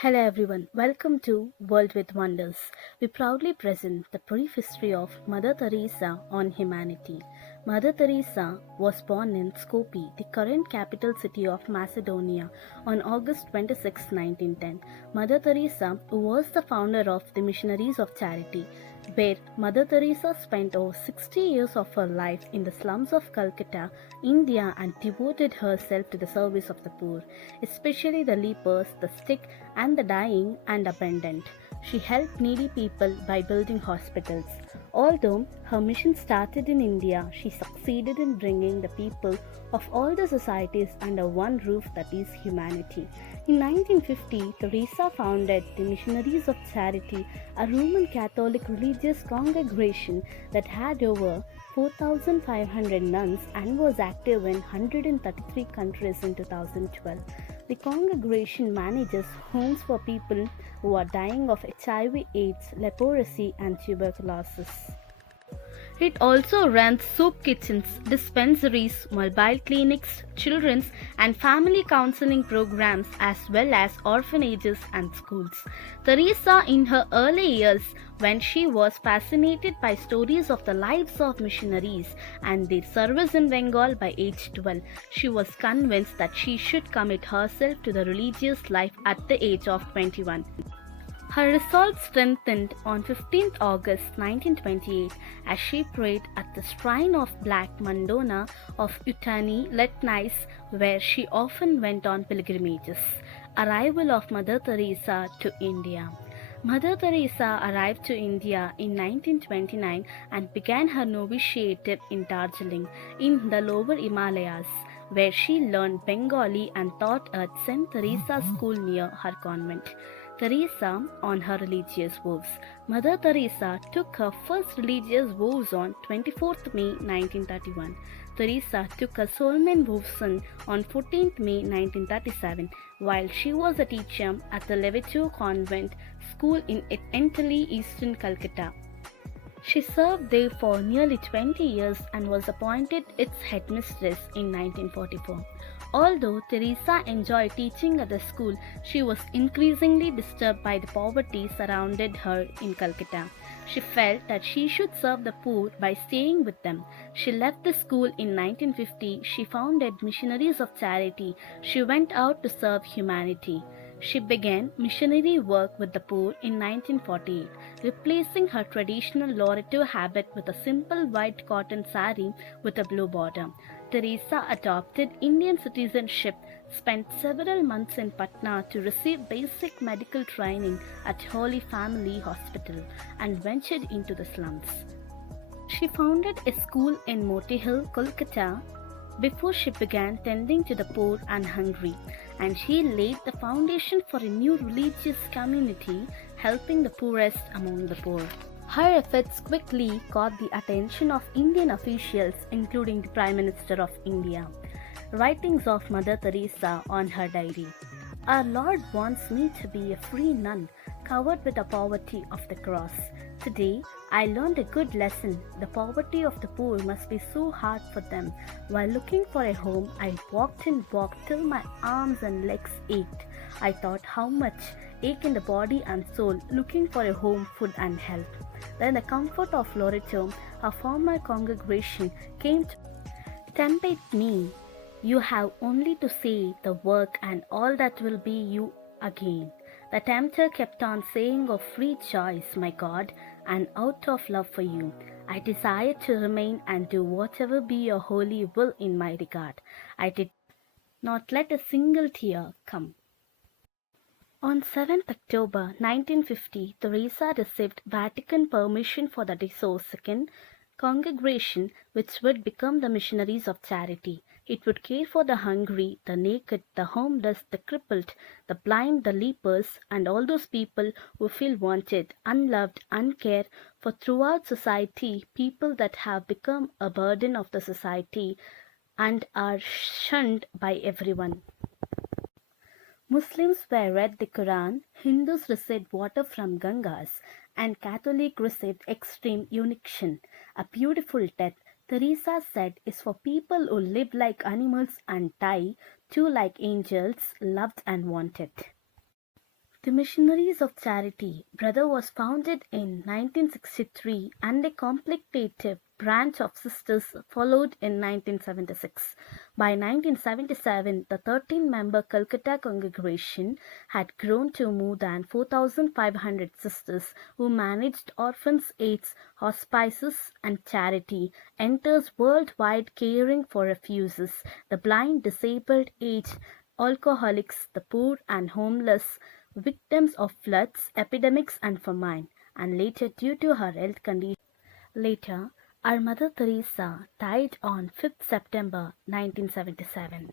Hello everyone, welcome to World with Wonders. We proudly present the brief history of Mother Teresa on humanity. Mother Teresa was born in Skopje, the current capital city of Macedonia, on August 26, 1910. Mother Teresa was the founder of the Missionaries of Charity, where Mother Teresa spent over 60 years of her life in the slums of Calcutta, India, and devoted herself to the service of the poor, especially the lepers, the sick, and the dying and abandoned. She helped needy people by building hospitals. Although her mission started in India, she succeeded in bringing the people of all the societies under one roof, that is humanity. In 1950, Teresa founded the Missionaries of Charity, a Roman Catholic religious congregation that had over 4,500 nuns and was active in 133 countries in 2012. The congregation manages homes for people who are dying of HIV/AIDS, leprosy, and tuberculosis. It also runs soup kitchens, dispensaries, mobile clinics, children's and family counseling programs, as well as orphanages and schools. Teresa, in her early years, when she was fascinated by stories of the lives of missionaries and their service in Bengal by age 12, she was convinced that she should commit herself to the religious life at the age of 21. Her resolve strengthened on 15th August 1928 as she prayed at the shrine of Black Madonna of Utani Letnice, where she often went on pilgrimages. Arrival of Mother Teresa to India. Mother Teresa arrived to India in 1929 and began her novitiate in Darjeeling in the lower Himalayas, where she learned Bengali and taught at St. Teresa's School near her convent. Teresa on her religious vows. Mother Teresa took her first religious vows on 24th May 1931. Teresa took her solemn vows on 14th May 1937 while she was a teacher at the Levecho Convent School in entirely eastern Calcutta. She served there for nearly 20 years and was appointed its headmistress in 1944. Although Teresa enjoyed teaching at the school, she was increasingly disturbed by the poverty surrounded her in Calcutta. She felt that she should serve the poor by staying with them. She left the school in 1950. She founded Missionaries of Charity. She went out to serve humanity. She began missionary work with the poor in 1948, replacing her traditional Loreto habit with a simple white cotton sari with a blue border. Teresa adopted Indian citizenship, spent several months in Patna to receive basic medical training at Holy Family Hospital, and ventured into the slums. She founded a school in Moti Hill, Kolkata, before she began tending to the poor and hungry, and she laid the foundation for a new religious community, helping the poorest among the poor. Her efforts quickly caught the attention of Indian officials, including the Prime Minister of India. Writings of Mother Teresa on her diary. Our Lord wants me to be a free nun, covered with the poverty of the cross. Today, I learned a good lesson. The poverty of the poor must be so hard for them. While looking for a home, I walked and walked till my arms and legs ached. I thought how much ache in the body and soul, looking for a home, food, and help. Then the comfort of Loreto, a former congregation, came to tempt me. You have only to say the work and all that will be you again. The tempter kept on saying of free choice, my God, and out of love for you. I desire to remain and do whatever be your holy will in my regard. I did not let a single tear come. On 7th October 1950, Teresa received Vatican permission for the dissociation congregation which would become the Missionaries of Charity. It would care for the hungry, the naked, the homeless, the crippled, the blind, the lepers, and all those people who feel wanted, unloved, uncared for throughout society, people that have become a burden of the society and are shunned by everyone. Muslims were read the Quran, Hindus received water from Gangas, and Catholics received extreme uniction. A beautiful death, Teresa said, is for people who live like animals and die too like angels, loved and wanted. The Missionaries of Charity Brother was founded in 1963 and a contemplative branch of Sisters followed in 1976. By 1977, the 13-member Calcutta congregation had grown to more than 4,500 sisters who managed orphans' aids, hospices, and charity enters worldwide caring for refugees, the blind, disabled, aged, alcoholics, the poor and homeless, victims of floods, epidemics, and famine, and later due to her health condition. Later, our Mother Teresa died on 5th September 1977.